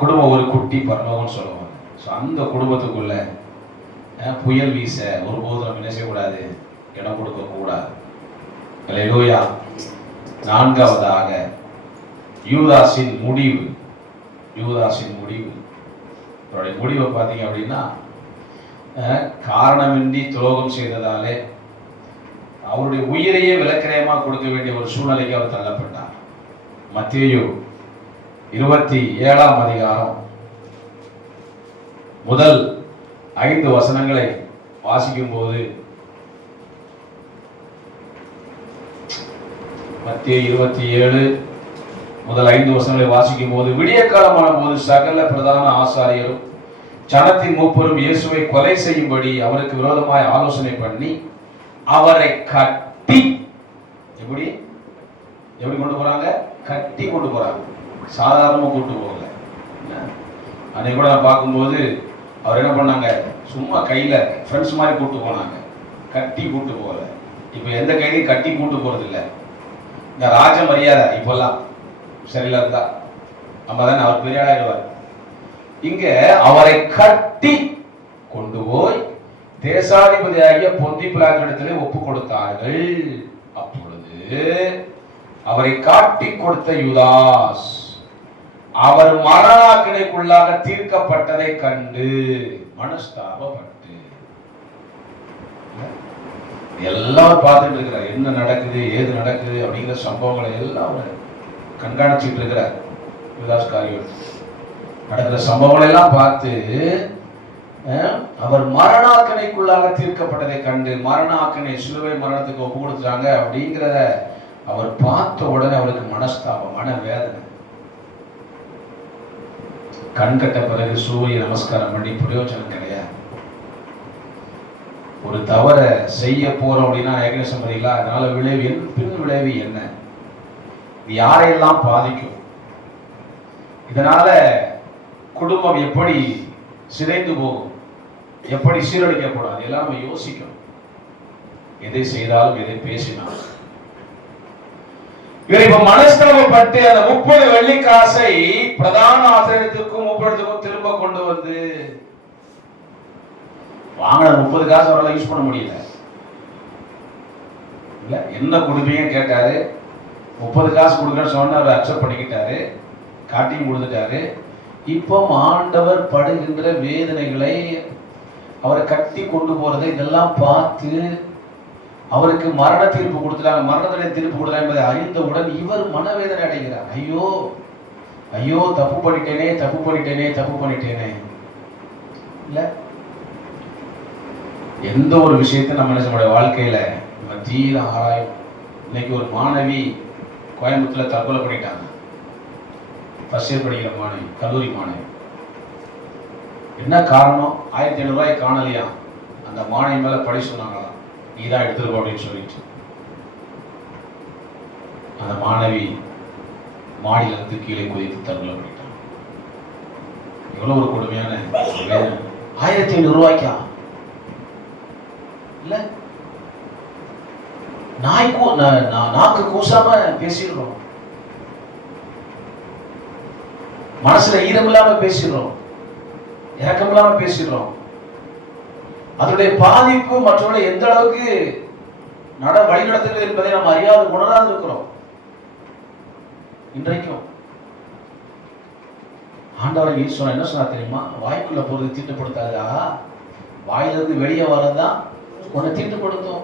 குடும்பம் ஒரு குட்டி பரலோகம்னு சொல்லுவாங்க. ஸோ அந்த குடும்பத்துக்குள்ள புயல் வீச ஒருபோதும் நம்ம என்ன செய்யக்கூடாது, இடம் கொடுக்க கூடாது. அல்லேலூயா. 4வதாக யூதாஸின் முடிவு. யூதாஸின் முடிவு, அவருடைய முடிவை பார்த்தீங்க அப்படின்னா, காரணமின்றி துரோகம் செய்ததாலே அவருடைய உயிரையே விலக்கிரயமாக கொடுக்க வேண்டிய ஒரு சூழ்நிலைக்கு அவர் தள்ளப்பட்டார். மத்தேயு 27 முதல் 5 வசனங்களை வாசிக்கும் போது, மத்தேயு 27 முதல் 5 வசனங்களை வாசிக்கும் போது, விடிய காலமான போது சகல பிரதான ஆசாரியரும் ஜனத்தின் மூப்பரும் இயேசுவை கொலை செய்யும்படி அவருக்கு விரோதமாய் ஆலோசனை பண்ணி அவரை கட்டி, எப்படி கொண்டு போறாங்க? கட்டி கொண்டு போறாங்க. சாதாரணமா கூட்டு போகல. அன்னைக்கு கூட நான் பார்க்கும்போது அவர் என்ன பண்ணாங்க, சும்மா கையில ஃப்ரெண்ட்ஸ் மாதிரி கூட்டு போனாங்க, கட்டி கூட்டு போகல. இப்ப எந்த கையிலையும் கட்டி கூட்டு போறது இல்லை. இந்த ராஜ மரியாதை இப்பெல்லாம் சரியில்லை இருந்தா நம்ம தானே அவர் பெரிய ஆயிடுவார். இங்க அவரை கட்டி கொண்டு போய் தேசாதிபதியாகிய பொந்தி பிலாத்தினிடத்திலே ஒப்பு கொடுத்தார்கள். அப்பொழுது அவரை காட்டி கொடுத்த யூதாஸ் அவர் மரணாக்கினைக்குள்ளாக தீர்க்கப்பட்டதை கண்டு மனஸ்தாபப்பட்டு, எல்லாம் பார்த்துட்டு இருக்கிறார். என்ன நடக்குது, ஏது நடக்குது அப்படிங்கிற சம்பவங்களை எல்லாம் கண்காணிச்சுட்டு இருக்கிறார். யூதாஸ் காரியோத்து நடக்கிற சம்பவங்களை எல்லாம் பார்த்து அவர் மரணாக்கினைக்குள்ளாக தீர்க்கப்பட்டதை கண்டு, மரணாக்கினை சிலுவை மரணத்துக்கு ஒப்பு கொடுத்தாங்க அப்படிங்கிறத அவர் பார்த்த உடனே அவருக்கு மனஸ்தாபம், மன வேதனை. கண்கட்ட பிறகு சூரிய நமஸ்காரம் பண்ணி பிரயோஜனம் கிடையாது. ஒரு தவற செய்ய போறோம் அப்படின்னா ஏற்கனவே சொன்னீங்களா, அதனால விளைவு பின் விளைவு என்ன, இது யாரையெல்லாம் பாதிக்கும், இதனால குடும்பம் எப்படி சிதைந்து போகும், எப்படி சீரழிக்கப்படும், அதெல்லாம் நம்ம யோசிக்கணும். எதை செய்தாலும் எதை பேசினாலும் இவர் இப்ப மனஸ்தாபப்பட்டு அந்த 30 வெள்ளி காசை பிரதான ஆசிரியத்துக்கும் மூப்படத்துக்கும் திரும்ப கொண்டு வந்து, வாங்கின 30 காசு அவரால் யூஸ் பண்ண முடியல. இல்ல என்ன கொடுப்பீங்க கேட்டாரு, 30 காசு கொடுக்கணும்னு சொன்ன அவர் அக்செப்ட் பண்ணிக்கிட்டாரு, காட்டியும் கொடுத்துட்டாரு. இப்போ ஆண்டவர் படுகின்ற வேதனைகளை, அவரை கட்டி கொண்டு போறதை இதெல்லாம் பார்த்து அவருக்கு மரண தீர்ப்பு கொடுத்துட்டாங்க, மரண தீர்ப்பு கொடுத்தாங்க என்பதை அறிந்தவுடன் இவர் மனவேதனை அடைகிறார். ஐயோ ஐயோ, தப்பு பண்ணிட்டேனே தப்பு பண்ணிட்டேனே தப்பு பண்ணிட்டேனே. இல்ல எந்த ஒரு விஷயத்தை நம்ம நம்முடைய வாழ்க்கையில நம்ம தீர ஆராயும். இன்னைக்கு ஒரு மாணவி கோயம்புத்தூர்ல தற்கொலை பண்ணிட்டாங்க. ஃபர்ஸ்ட் இயர் படிக்கிற மாணவி, கல்லூரி மாணவி. என்ன காரணம்? 1500 ரூபாய் காணலையா, அந்த மாணவி மேல பழி சொன்னாங்களாம், நீ தான் எடுத்துருக்கோம் அப்படின்னு சொல்லிட்டு. அந்த மாணவி மாடியில இருந்து கீழே குதித்து தற்கொலை பண்ணிட்டான். எவ்வளவு ஒரு கொடுமையான வேதனை. 1500 ரூபாய்க்கா? இல்ல நாக்கு கூசாம பேசிடுறோம், மனசுல ஈரம் இல்லாம பேசிடுறோம், இறக்கம் இல்லாம பேசிடுறோம். அதனுடைய பாதிப்பு மற்றவர்களை எந்த அளவுக்கு வழி நடத்துகிறது என்பதை நாம் அறியாது உணராது இருக்கிறோம். இன்றைக்கும் ஆண்டவர் ஈஸ்வரன் என்ன சொன்னா தெரியுமா? வாய்க்குள்ள போறது தீட்டுப்படுத்தாதா, வாயிலிருந்து வெளியே வரதான் உன்னை தீட்டுப்படுத்தும்.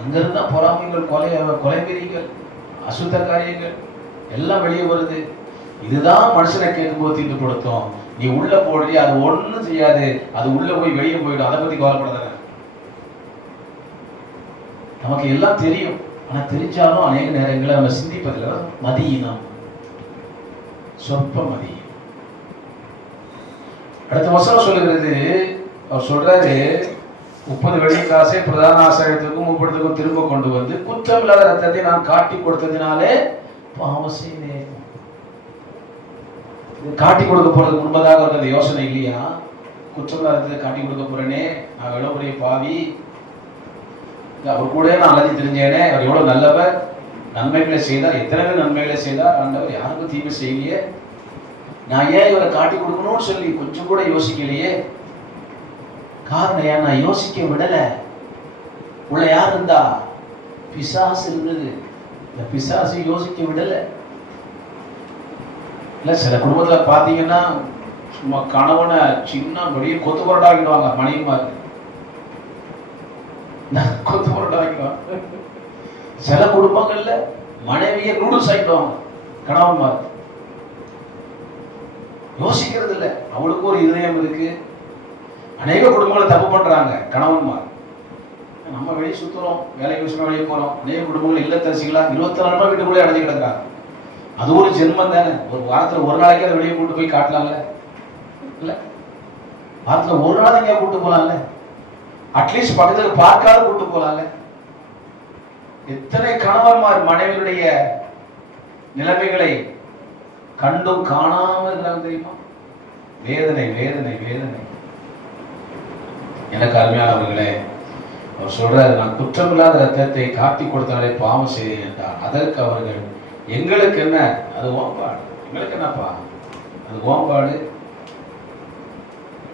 அங்கிருந்தா பொறாமைகள், கொலைவெறிகள், அசுத்த காரியங்கள் எல்லாம் வெளியே வருது. இதுதான் மனுஷனை கேட்கும்போது தீட்டுப்படுத்தும். நீ உள்ள போடுறீ, அது ஒண்ணும் செய்யாது, அது உள்ள போய் வெளியே போயிடும். அதை பத்தி கவலைப்படாத. நமக்கு எல்லாம் தெரியும், ஆனா தெரிஞ்சாலும் அநேக நேரங்களில் நம்ம சிந்திப்பதில் மதியினம், சொற்ப மதியம். அடுத்த வசனம் சொல்லுகிறது, அவர் சொல்றாரு, 30 வெள்ளி காசை பிரதான ஆசாரியத்துக்கும் மூப்படத்துக்கும் திரும்ப கொண்டு வந்து குற்றமில்லாத ரத்தத்தை நான் காட்டி கொடுத்ததினாலே பாவம் செய்தேன். காட்டி கொடுக்க போறதுக்கு முன்பதாக அந்த யோசனை இல்லையா? குற்றமில்லாத ரத்தத்தை காட்டி கொடுக்க போறேனே, நான் எவ்வளவு பெரிய பாவி, அவர் கூட நான் அலைஞ்சு தெரிஞ்சேனே, அவர் எவ்வளவு நல்லவர், நன்மைகளை செய்தார், எத்தனை பேர் நன்மைகளை செய்தார், ஆண்டவர் யாருக்கும் தீமை செய்யலையே, நான் ஏன் இவரை காட்டி கொடுக்கணும்னு சொல்லி கொஞ்சம் கூட யோசிக்கலையே. காரணம் ஏன் நான் யோசிக்க விடல. உள்ள யார் இருந்தா? பிசாசு இருந்தது. இந்த பிசாசு யோசிக்க விடல. இல்ல சில குடும்பத்துல பாத்தீங்கன்னா சும்மா கணவனை சின்ன வெளியே கொத்து புரட்டாக்கிடுவாங்க, மனைவிமாரு கொத்து புரட்டாக்கிடுவாங்க. சில குடும்பங்கள்ல மனைவியை நூடுல்ஸ் ஆக்கிடுவாங்க கணவன்மார். யோசிக்கிறது இல்லை, அவளுக்கு ஒரு இதயம் இருக்கு. அநேக குடும்பங்களை தப்பு பண்றாங்க கணவன்மார். நம்ம வெளியே சுத்துறோம், வேலைக்கு விஷயமா வெளியே போறோம். அநேக குடும்பங்கள் இல்லத்தரசிகளா 24 மணி வீட்டுக்குள்ளே அடைஞ்சு கிடக்குறாங்க. அது ஒரு ஜென்மம் தானே. ஒரு வாரத்துல ஒரு நாளைக்கு அதை வெளியே கூட்டு போய் காட்டலாம்ல, இல்ல வாரத்துல ஒரு நாள் எங்கேயா கூட்டு போலாம்ல, அட்லீஸ்ட் பக்கத்துல பார்க்காத கூட்டு போலாம்ல. எத்தனை கணவன்மார் மனைவியுடைய நிலைமைகளை கண்டும் காணாம இருக்கிறாங்க தெரியுமா? வேதனை வேதனை வேதனை. எனக்கு அருமையானவர்களே, அவர் சொல்றாரு, நான் குற்றமில்லாத ரத்தத்தை காட்டி கொடுத்தாலே பாவம் செய்தேன் என்றார். அதற்கு அவர்கள், எங்களுக்கு என்ன, அது ஓம்பாடு, எங்களுக்கு என்னப்பா அது ஓம்பாடு,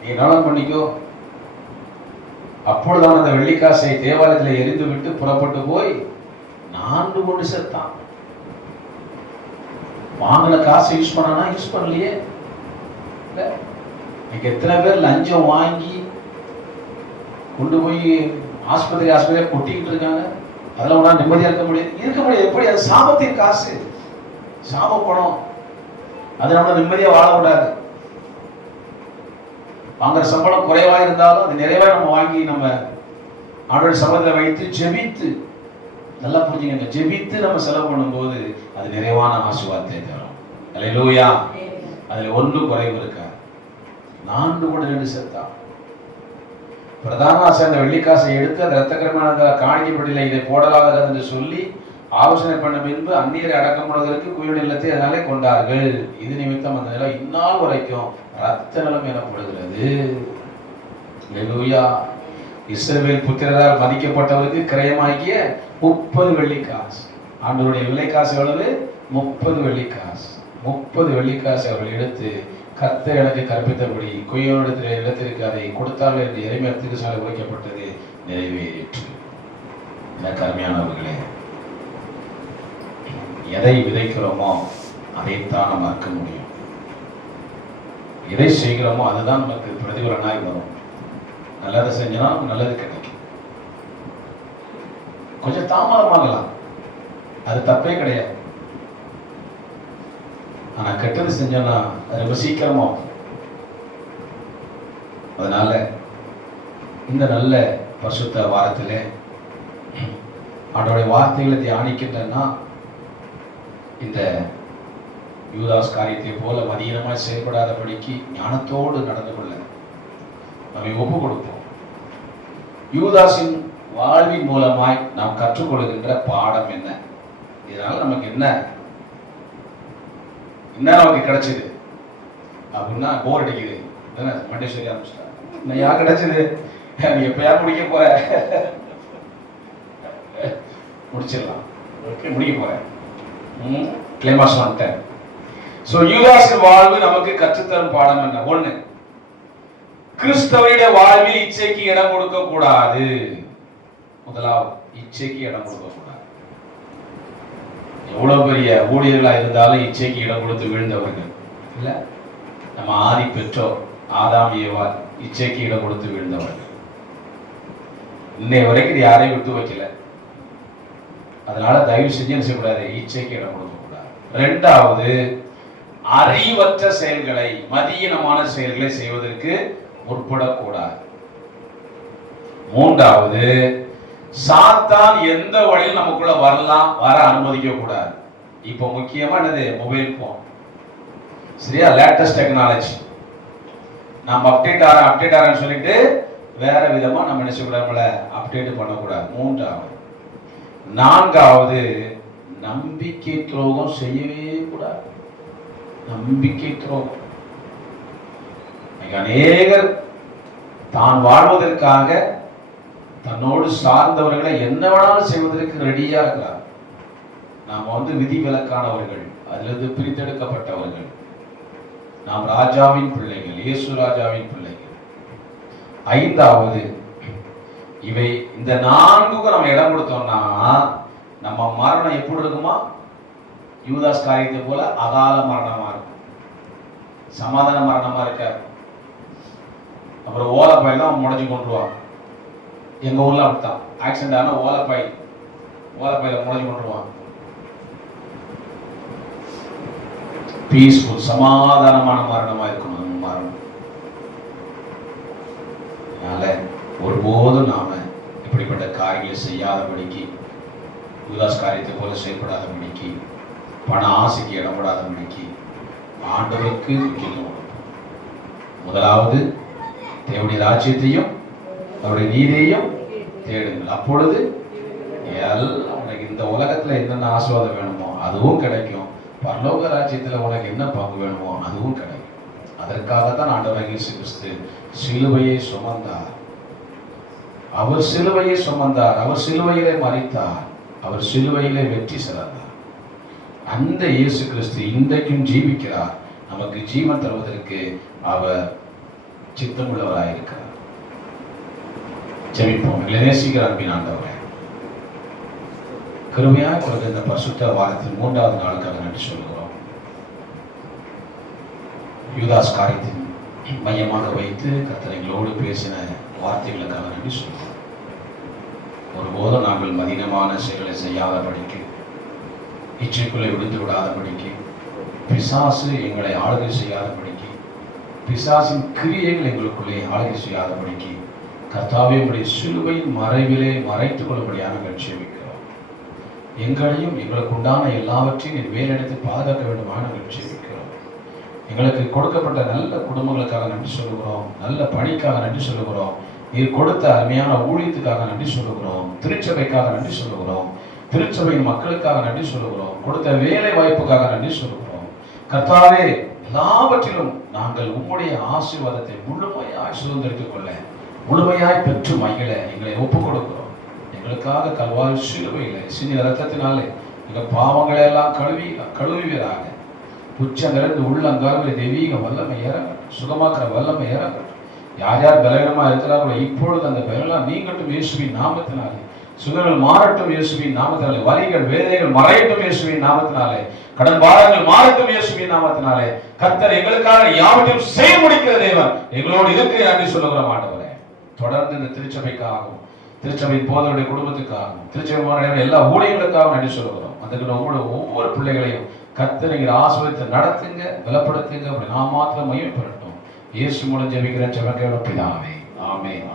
நீ நலம் பண்ணிக்கோ, அப்பொழுதுதான் அந்த வெள்ளிக்காசை தேவாலயத்தில் எரிந்து விட்டு புறப்பட்டு போய் 4 கொண்டு செத்தான். வாங்கின காசை யூஸ் பண்ணனா யூஸ் பண்ணலையே. எத்தனை பேர் லஞ்சம் வாங்கி கொண்டு போய் ஆஸ்பத்திரியா கொட்டிக்கிட்டு இருக்காங்க. அதெல்லாம் ஒன்றா நிம்மதியா இருக்க முடியாது. எப்படி? அது சாபத்தின் காசு, சாப பணம். அது நம்ம நிம்மதியா வாழ விடாது. வாங்குற சம்பளம் குறைவா இருந்தாலும் அது நிறைவா நம்ம வாங்கி நம்ம ஆண்டவருடைய சம்பளத்தில் வைத்து ஜெபித்து, நல்லா புரிஞ்சுங்க, ஜெபித்து நம்ம செலவு பண்ணும்போது அது நிறைவான ஆசீர்வாதத்தை தரும். அல்லேலூயா. அதுல ஒன்றும் குறைவு இருக்கா. 4 கூட 2 செத்தா. பிரதான ஆசாரியன் அந்த வெள்ளிக்காசை எடுத்து அந்த இரத்தக்கிரமான காணிக்கைப்படியில் இதை போடலாதது என்று சொல்லி ஆலோசனை பண்ண பின்பு அந்நியரை அடக்கம் பண்ணுவதற்கு குயவன் இல்லத்தை அதனாலே கொண்டார்கள். இது நிமித்தம் அந்த நிலம் இந்நாள் வரைக்கும் ரத்த நிலம் எனப்படுகிறது. அல்லேலூயா. இஸ்ரவேல் புத்திரரால் மதிக்கப்பட்டவருக்கு கிரயமாகிய 30 வெள்ளிக்காசு. ஆண்டவருடைய விலைக்காசு எவ்வளவு? 30 வெள்ளிக்காசு. 30 வெள்ளிக்காசு அவர்கள் எடுத்து, கர்த்தர் எனக்கு கற்பித்தபடி குயவனிடத்தில் இடத்திற்கு அதை கொடுத்தார்கள் என்று எரேமியாவுக்கு சொல்ல உரைக்கப்பட்டது நிறைவேறிற்று. எனக்கு அருமையானவர்களே, எதை விதைக்கிறோமோ அதைத்தான் நம்ம அறுக்க முடியும். எதை செய்கிறோமோ அதுதான் நமக்கு பிரதிபலனாய் வரும். நல்லதை செஞ்சோம்னா நமக்கு நல்லது கிடைக்கும். கொஞ்சம் தாமதமாகலாம், அது தப்பே கிடையாது. ஆனா கெட்டது செஞ்சோம்னா அது ரொம்ப சீக்கிரமா. அதனால இந்த நல்ல பரிசுத்த வாரத்திலே ஆண்டவருடைய வார்த்தைகளை தியானிக்கின்றன்னா இந்த யூதாஸ் காரியத்தை போல மதியமாய் செயல்படாதபடிக்கு ஞானத்தோடு நடந்து கொள்ள நம்மை ஒப்பு கொடுப்போம். யூதாஸின் வாழ்வின் மூலமாய் நாம் கற்றுக்கொள்கின்ற பாடம் என்ன? இதனால நமக்கு என்ன நமக்கு கிடைச்சது அப்படின்னா, போர் அடிக்குது மண்டே சொல்லி ஆரம்பிச்சிட்டா, யார் கிடைச்சது, நீ எப்ப யார் முடிக்க போற? முடிச்சிடலாம், முடிக்க போறேன். கிளைமாஸ் வந்துட்டேன். சோ யூதாஸின் வாழ்வு நமக்கு கற்றுத்தரும் பாடம் என்ன? 1, கிறிஸ்தவருடைய வாழ்வில் இச்சைக்கு இடம் கொடுக்க கூடாது. முதலாவது, இச்சைக்கு இடம் கொடுக்க கூடாது. எவ்வளவு பெரிய ஊழியர்களா இருந்தாலும் இச்சைக்கு இடம் கொடுத்து விழுந்தவர்கள் இல்ல. நம்ம ஆதி பெற்றோர் ஆதாம் ஏவாள் இச்சைக்கு இடம் கொடுத்து விழுந்தவர்கள். இன்னை வரைக்கும் யாரையும் விட்டு வைக்கல. அதனால தயவு செஞ்சு என்ன செய்யக்கூடாது? இச்சைக்கு இடம் கொடுக்க கூடாது. 2வது, அறிவற்ற செயல்களை, மதியீனமான செயல்களை செய்வதற்கு முற்படக்கூடாது. 3வது, சாத்தான் எந்த வழியில் நமக்குள்ள வர அனுமதிக்க கூடாது. இப்ப முக்கியமா என்னது? Mobile phone. சரியா? Latest technology. நம்ம அப்டேட் ஆறேன்னு சொல்லிட்டு வேற விதமா நம்ம என்ன செய்யக்கூடாது? அப்டேட் பண்ணக்கூடாது. 3வது. 4வது, நம்பிக்கை துரோகம் செய்யவே கூடாது. நம்பிக்கை துரோகம். அநேகர் தான் வாழ்வதற்காக தன்னோடு சார்ந்தவர்களை என்ன வேணாலும் செய்வதற்கு ரெடியா இருக்கிறார். நாம விதி விலக்கானவர்கள், அதிலிருந்து பிரித்தெடுக்கப்பட்டவர்கள். நாம் ராஜாவின் பிள்ளைகள், இயேசு ராஜாவின் பிள்ளைகள். 5வது, இவை இந்த 4க்கும் நம்ம இடம் கொடுத்தோம்னா நம்ம மரணம் எப்படி இருக்குமா? யூதாஸ் காரியத்தை போல அகால மரணமா இருக்கும், சமாதான மரணமா இருக்காது. அப்புறம் ஓலப்பையெல்லாம் முடஞ்சு கொண்டுருவாங்க. எங்க ஊர்ல அப்படித்தான், ஆக்சிடென்ட் ஆனா ஓலப்பையில முடஞ்சு கொண்டுருவாங்க. பீஸ்ஃபுல், சமாதானமான மரணமா இருக்கணும் மரணம். அதனால ஒருபோதும் நாம இப்படிப்பட்ட காரியங்களை செய்யாதபடிக்கு, யூதாஸ் காரியத்தை போல செயல்படாதபடிக்கு, பண ஆசைக்கு இடப்படாதபடிக்கு ஆண்டவருக்கு முக்கியத்துவம். முதலாவது, தேவனுடைய ராஜ்யத்தையும் அவருடைய நீதியையும் தேடுங்கள், அப்பொழுது எல்லாம் உனக்கு இந்த உலகத்துல என்னென்ன ஆசீர்வாதம் வேணுமோ அதுவும் கிடைக்கும். பரலோக ராஜ்யத்துல உனக்கு என்ன பங்கு வேணுமோ அதுவும் கிடைக்கும். அதற்காகத்தான் ஆண்டவர் இயேசு கிறிஸ்து சிலுவையை சுமந்தார். அவர் சிலுவையை சுமந்தார், அவர் சிலுவையிலே மரித்தார், அவர் சிலுவையிலே வெற்றி சிறந்தார். அந்த இயேசு கிறிஸ்து இன்றைக்கும் ஜீவிக்கிறார். நமக்கு ஜீவன் தருவதற்கு அவர் சித்தமுள்ளவராயிருக்கிறார். ஜெபிப்போம். எங்களை நேசிக்கிற அன்பின் ஆண்டவரே, கிருபையாக கொடுத்த இந்த பரிசுத்த வாரத்தின் 3வது நாளுக்காக நன்றி சொல்கிறோம். யூதாஸ் காரியத்தின் மையமாக வைத்து கர்த்தர் எங்களோடு பேசின வார்த்தைகளுக்காக நன்றி சொல்கிறோம். ஒருபோதும் நாங்கள் மதினமான செயல்களை செய்யாதபடிக்கு, இச்சைக்குள்ளே விடுத்து விடாதபடிக்கு, பிசாசு எங்களை ஆளுகை செய்யாதபடிக்கு, பிசாசின் கிரியைகள் எங்களுக்குள்ளே ஆளுகை செய்யாதபடிக்கு கர்த்தாவே உடைய சிலுவையின் மறைவிலே மறைத்துக் கொள்ளும்படியாக நாங்கள் ஜெபிக்கிறோம். எங்களையும் எங்களுக்கு உண்டான எல்லாவற்றையும் நீர் வேலெடுத்து பாதுகாக்க வேண்டுமாக நாங்கள் ஜெபிக்கிறோம். எங்களுக்கு கொடுக்கப்பட்ட நல்ல குடும்பங்களுக்காக நன்றி சொல்லுகிறோம். நல்ல பணிக்காக நன்றி சொல்லுகிறோம். நீர் கொடுத்த அருமையான ஊழியத்துக்காக நன்றி சொல்லுகிறோம். திருச்சபைக்காக நன்றி சொல்லுகிறோம். திருச்சபையின் மக்களுக்காக நன்றி சொல்லுகிறோம். கொடுத்த வேலை வாய்ப்புக்காக நன்றி சொல்லுகிறோம். கர்த்தாவே, எல்லாவற்றிலும் நாங்கள் உம்முடைய ஆசீர்வாதத்தை முழுமையாய் சுதந்திரித்துக் கொள்ள, முழுமையாய் பெற்று மகிழ எங்களை ஒப்புக் கொடுக்கிறோம். எங்களுக்காக கல்வாரி சிலுவையில் சிறிய ரத்தத்தினாலே எங்கள் பாவங்களை எல்லாம் கழுவிவீராக. உச்சங்கிலிருந்து உள்ளங்கால்களை தெய்வீக வல்லமை இறங்கட்டும். சுகமாக்குற வல்லமை இறங்கட்டும். யார் யார் பலவீனமாக இருக்கிறார்களோ இப்பொழுது அந்த பலவீனம் நீங்கட்டும் இயேசுவின் நாமத்தினாலே. சுகங்கள் மாறட்டும் இயேசுவின் நாமத்தினாலே. வலிகள் வேதனைகள் மறையட்டும் இயேசுவின் நாமத்தினாலே. கடன் பாரங்கள் மாறட்டும் இயேசுவின் நாமத்தினாலே. கர்த்தர் எங்களுக்காக யாவற்றையும் செய்ய முடிக்கிற தேவன் எங்களோடு இருக்கிற என்று சொல்லுகிற ஆண்டவரே, தொடர்ந்து இந்த திருச்சபைக்காகவும் திருச்சபையின் போதவருடைய குடும்பத்துக்காகவும் திருச்சபை எல்லா ஊழியர்களுக்காகவும் நன்றி சொல்லுகிறோம். அதுக்கு ஒவ்வொரு பிள்ளைகளையும் கர்த்தர் நீங்கள் ஆசீர்வதித்து நடத்துங்க, பலப்படுத்துங்க. அப்படி நான் மாத்திரம் மையம் பெறட்டும். இயேசு மூலம் ஜெபிக்கிறேன் ஜெபக்கேட பிதாவே. ஆமென்.